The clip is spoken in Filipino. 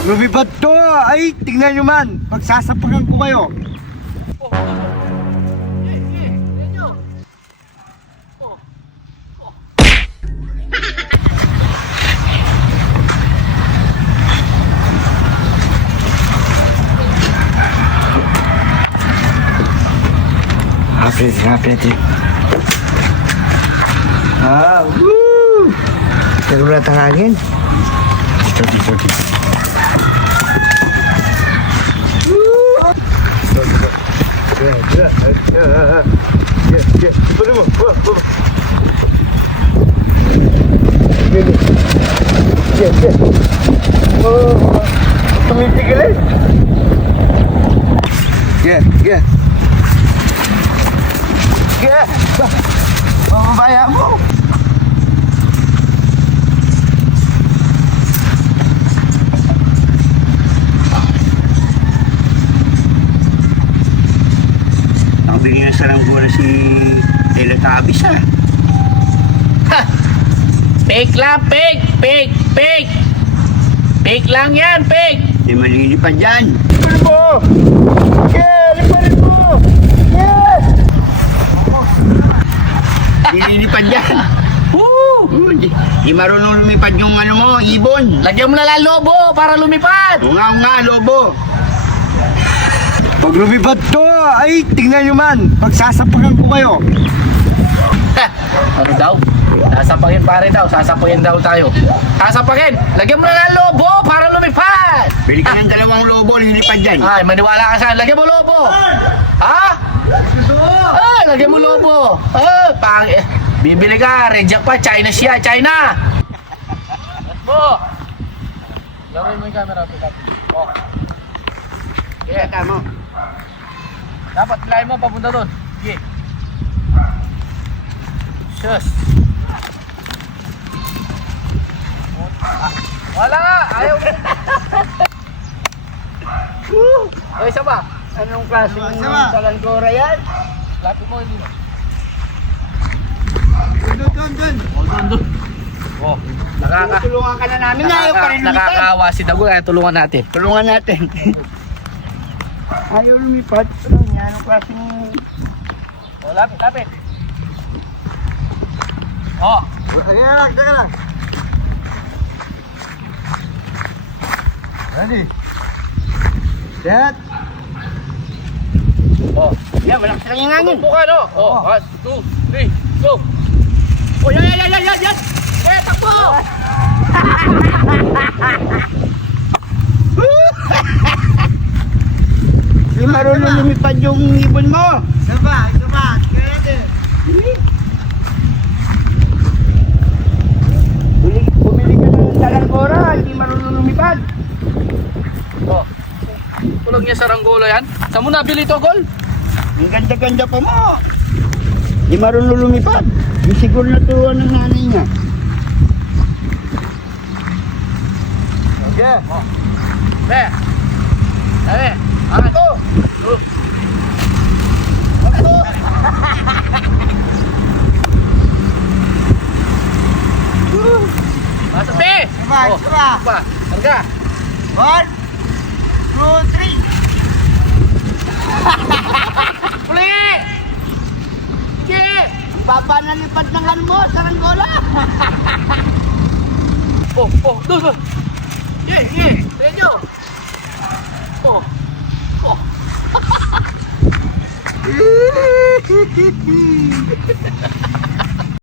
Pag lumipad to, ay tingnan nyo man, pagsasapakan ko kayo. Hapit. Woo! Nagulat ang hangin. Dito. Tumitigil eh. Yeah. Mamabaya mo. Nakabili ng saranggola si Ella Tabis ha. Fake lang, fake. Fake lang yan, fake. Di malilipad yan. Liparin mo! Liparin mo! Yes! Dililipad yan. Woo! Di marunong lumipad yung ano mo, ibon. Lagyan mo na lang lobo para lumipad. Oo nga, lobo. Pag lumipad to, ay tingnan nyo man, pagsasapakan ko kayo. Ano daw? Sasapakin pare daw, sasapakin daw tayo. Sasapakin! Lagyan mo na lang lobo para lumipad! Bili ka ng dalawang lobo, lilipad yan. Ay, maniwala ka saan. Lagyan mo lobo! Ha? Lagyan mo lobo! Bibili ka, reject pa, China siya, China! Mo! Laruin mo yung camera, oh. Yeah, tama. Dapat bilay mo, papunta doon. Sige. Shush! Wala! Ayaw mo! O, isa ba? Anong klaseng talangkora yan? Lapit mo, hindi mo. Doon. Oh, Tulungan ka na namin na ayaw pa rin lumipad. nakakaawa si Dago, kaya tulungan natin. Tulungan natin. Ayaw lumipad. Anong klaseng... Oh, lapit. Oh, Teka lang. Ready? Set. oh. Yan, malakas lang yung hangin. Tutukan, no? Oh, 1, 2, 3, go! Oh, yan! Takbo! Di marunong lumipad yung ibon mo. Isa ba? Kaya natin. Bumili ka ng talangkora, hindi marunong lumipad. Oh. Tulog niya sa Ranggola yan. Saan mo nabili to, Gol? Ang ganda-ganda pa mo. Di marunong lumipad. Di siguro natuwa ng nanay niya. Okay. Oh. Be. Sabi. Ako. Masuk, Be. Coba. Apa? Harga. 1, 2, 3. Uli! Sige! Baba na lipad ng ano mo, saranggola. Doon. Ye. Renyo. Oh.